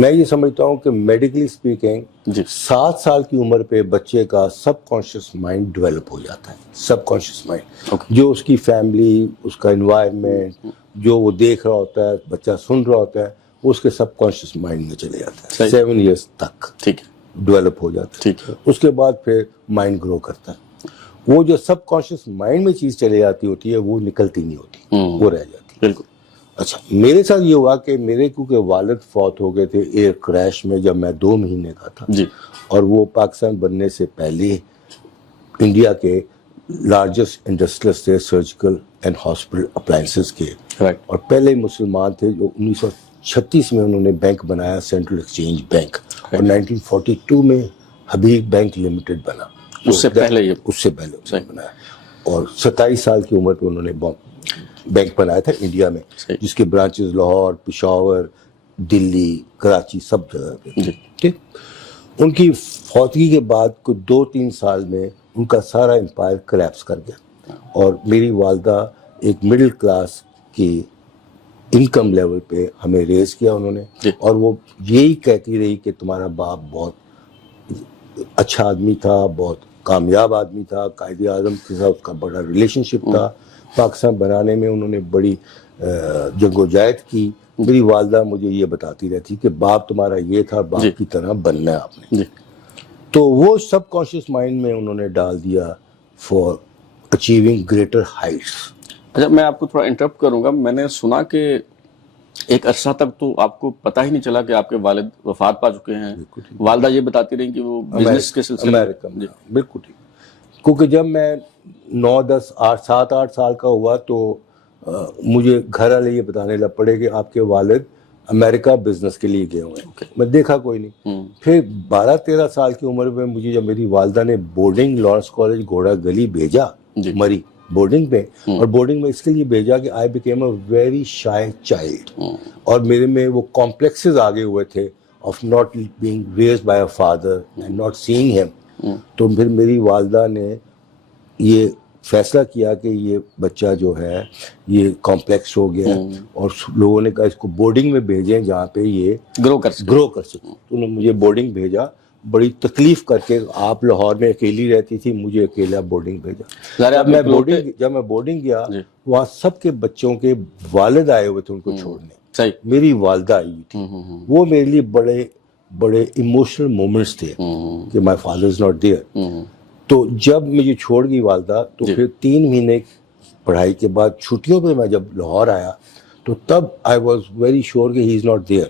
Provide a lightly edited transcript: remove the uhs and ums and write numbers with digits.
میں یہ سمجھتا ہوں کہ میڈیکلی اسپیکنگ 7 سال کی عمر پہ بچے کا سب کانشیس مائنڈ ڈیولپ ہو جاتا ہے. سب کانشیس مائنڈ جو اس کی فیملی, اس کا انوائرمنٹ, جو وہ دیکھ رہا ہوتا ہے, بچہ سن رہا ہوتا ہے, وہ اس کے سب کانشیس مائنڈ میں چلے جاتا ہے. 7 ایئرس تک ڈیولپ ہو جاتا ہے. اس کے بعد پھر مائنڈ گرو کرتا ہے. وہ جو سب کانشیس مائنڈ میں چیز چلے جاتی ہوتی ہے وہ نکلتی نہیں ہوتی, وہ رہ جاتی ہے. بالکل. اچھا, میرے ساتھ یہ ہوا کہ میرے کیونکہ والد فوت ہو گئے تھے ایئر کریش میں جب میں 2 مہینے کا تھا, اور وہ پاکستان بننے سے پہلے انڈیا کے لارجسٹ انڈسٹریلسٹ تھے سرجیکل اینڈ ہاسپٹل اپلائنسز کے, اور پہلے مسلمان تھے جو 1936 میں انہوں نے بینک بنایا, سینٹرل ایکسچینج بینک, اور 1942 میں حبیب بینک لمیٹڈ بنا. اس سے پہلے بنایا, اور 27 سال کی عمر پہ انہوں نے بینک بنایا تھا انڈیا میں, جس کے برانچز لاہور, پشاور, دلی, کراچی, سب جگہ پہ. ٹھیک. ان کی فوتگی کے بعد کچھ 2-3 سال میں ان کا سارا امپائر کلیپس کر گیا, اور میری والدہ ایک مڈل کلاس کی انکم لیول پہ ہمیں ریز کیا انہوں نے, اور وہ یہی کہتی رہی کہ تمہارا باپ بہت اچھا آدمی تھا, بہت کامیاب آدمی تھا, قائد اعظم کے ساتھ اس کا بڑا ریلیشن شپ تھا, پاکستان بنانے میں انہوں نے بڑی جنگ و جہد کی. میری والدہ مجھے یہ بتاتی رہتی کہ باپ تمہارا یہ تھا, باپ کی طرح بننا ہے آپ نے. تو وہ سب کانشیس مائنڈ میں انہوں نے ڈال دیا فار اچیونگ گریٹر ہائٹس. اچھا, میں آپ کو تھوڑا انٹرپٹ کروں گا. میں نے سنا کہ ایک عرصہ تک تو آپ کو پتہ ہی نہیں چلا کہ آپ کے والد وفات پا چکے ہیں. والدہ یہ بتاتی رہی کہ وہ بزنس کے سلسلے میں. امریکہ میں. بالکل ٹھیک. کیونکہ جب میں 7-8 سال کا ہوا تو مجھے گھر والے یہ بتانے لگ پڑے کہ آپ کے والد امریکہ بزنس کے لیے گئے ہوئے ہیں. میں دیکھا کوئی نہیں. پھر 12-13 سال کی عمر میں مجھے جب میری والدہ نے بورڈنگ لارنس کالج گھوڑا گلی بھیجا, مری بورڈنگ پہ, اور بورڈنگ میں اس کے لیے بھیجا کہ I became a very shy child, اور میرے میں وہ کمپلیکسز آگے ہوئے تھے of not being raised by a father and not seeing him. تو پھر میری والدہ نے یہ فیصلہ کیا کہ یہ بچہ جو ہے یہ کمپلیکس ہو گیا, اور لوگوں نے کہا اس کو بورڈنگ میں بھیجیں جہاں پہ یہ گرو کر سکیں. تو انہوں نے مجھے بورڈنگ بھیجا, بڑی تکلیف کر کے. آپ لاہور میں اکیلی رہتی تھی, مجھے اکیلا بورڈنگ بھیجا. جب میں بورڈنگ گیا وہاں سب کے بچوں کے والد آئے ہوئے تھے ان کو چھوڑنے. میری والدہ آئی ہوئی تھی. وہ میرے لیے بڑے بڑے ایموشنل مومنٹس تھے کہ my father is not there. تو جب مجھے چھوڑ گئی والدہ تو پھر 3 مہینے پڑھائی کے بعد چھٹیوں پہ میں جب لاہور آیا تو تب آئی واز ویری شیور کہ ہی از ناٹ دیئر.